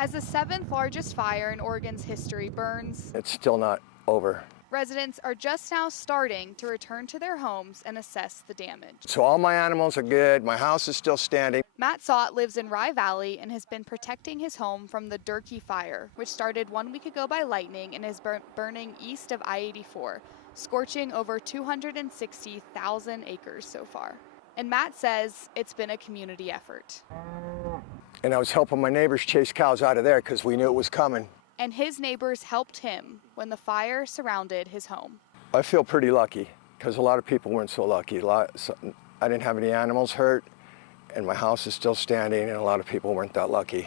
As the 7th largest fire in Oregon's history burns, it's still not over. Residents are just now starting to return to their homes and assess the damage. So all my animals are good, my house is still standing. Matt Sott lives in Rye Valley and has been protecting his home from the Durkee fire, which started 1 week ago by lightning and is burning east of I-84, scorching over 260,000 acres so far. And Matt says it's been a community effort. And I was helping my neighbors chase cows out of there because we knew it was coming. And his neighbors helped him when the fire surrounded his home. I feel pretty lucky because a lot of people weren't so lucky. I didn't have any animals hurt, and my house is still standing, and a lot of people weren't that lucky.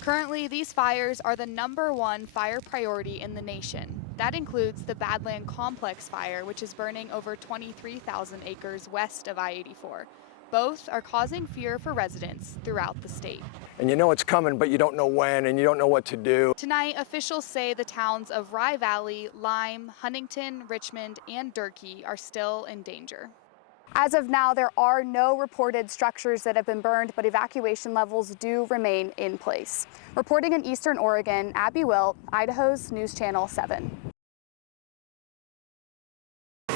Currently, these fires are the #1 fire priority in the nation. That includes the Badland Complex fire, which is burning over 23,000 acres west of I-84. Both are causing fear for residents throughout the state. And you know it's coming, but you don't know when, and you don't know what to do. Tonight, officials say the towns of Rye Valley, Lime, Huntington, Richmond, and Durkee are still in danger. As of now, there are no reported structures that have been burned, but evacuation levels do remain in place. Reporting in Eastern Oregon, Abby Wilt, Idaho's News Channel 7. A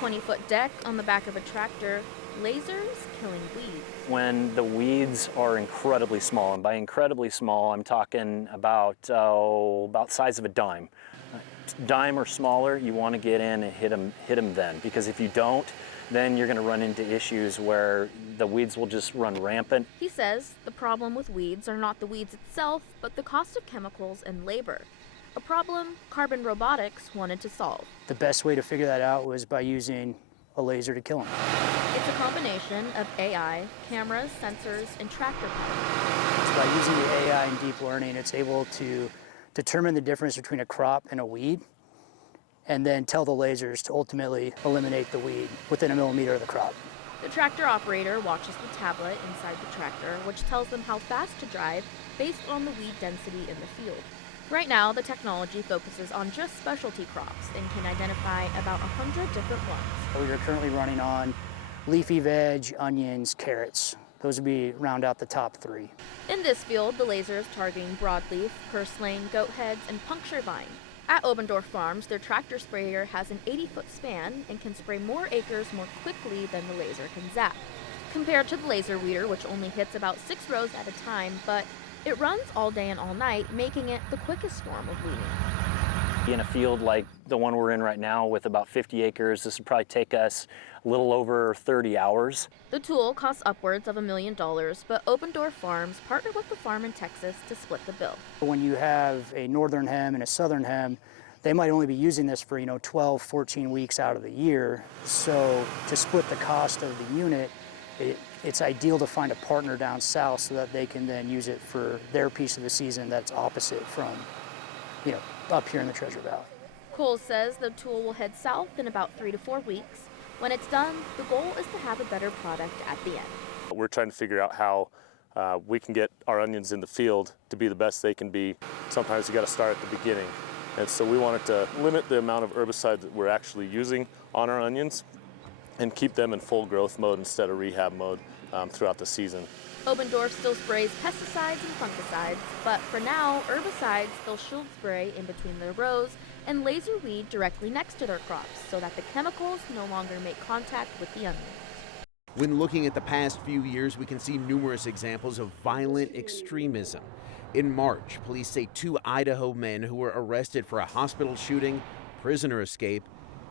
20-foot deck on the back of a tractor, lasers killing weeds. When the weeds are incredibly small, and by incredibly small, I'm talking about size of a dime. Dime or smaller, you want to get in and hit them then, because if you don't, then you're going to run into issues where the weeds will just run rampant. He says the problem with weeds are not the weeds itself, but the cost of chemicals and labor. A problem Carbon Robotics wanted to solve. The best way to figure that out was by using a laser to kill them. It's a combination of AI, cameras, sensors, and tractor power. So by using the AI and deep learning, it's able to determine the difference between a crop and a weed, and then tell the lasers to ultimately eliminate the weed within a millimeter of the crop. The tractor operator watches the tablet inside the tractor, which tells them how fast to drive based on the weed density in the field. Right now, the technology focuses on just specialty crops and can identify about 100 different ones. We are currently running on leafy veg, onions, carrots. Those would be round out the top 3. In this field, the laser is targeting broadleaf, purslane, goat heads, and puncture vine. At Obendorf Farms, their tractor sprayer has an 80-foot span and can spray more acres more quickly than the laser can zap, compared to the laser weeder, which only hits about 6 rows at a time, but it runs all day and all night, making it the quickest form of weeding. In a field like the one we're in right now with about 50 acres, this would probably take us a little over 30 hours. The tool costs upwards of $1 million, but Obendorf Farms partnered with the farm in Texas to split the bill. When you have a northern hem and a southern hem, they might only be using this for 12, 14 weeks out of the year. So to split the cost of the unit, it's ideal to find a partner down south so that they can then use it for their piece of the season that's opposite from, up here in the Treasure Valley. Cole says the tool will head south in about 3 to 4 weeks. When it's done, the goal is to have a better product at the end. We're trying to figure out how we can get our onions in the field to be the best they can be. Sometimes you got to start at the beginning. And so we wanted to limit the amount of herbicide that we're actually using on our onions and keep them in full growth mode instead of rehab mode throughout the season. Obendorf still sprays pesticides and fungicides, but for now, herbicides they'll shield spray in between their rows and laser weed directly next to their crops so that the chemicals no longer make contact with the onions. When looking at the past few years, we can see numerous examples of violent extremism. In March, police say 2 Idaho men who were arrested for a hospital shooting, prisoner escape,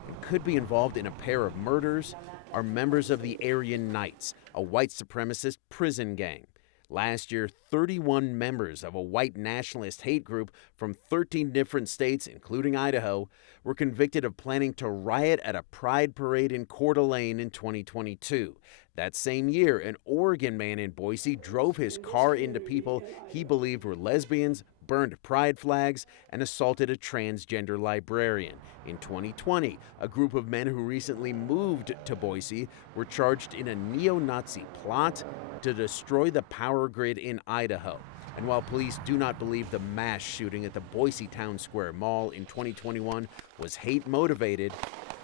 and could be involved in a pair of murders are members of the Aryan Knights, a white supremacist prison gang. Last year, 31 members of a white nationalist hate group from 13 different states, including Idaho, were convicted of planning to riot at a pride parade in Coeur d'Alene in 2022. That same year, an Oregon man in Boise drove his car into people he believed were lesbians, burned pride flags, and assaulted a transgender librarian. In 2020, a group of men who recently moved to Boise were charged in a neo-Nazi plot to destroy the power grid in Idaho. And while police do not believe the mass shooting at the Boise Town Square Mall in 2021 was hate-motivated,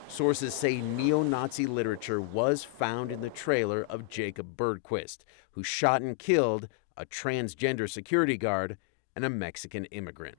sources say neo-Nazi literature was found in the trailer of Jacob Bergquist, who shot and killed a transgender security guard, and a Mexican immigrant.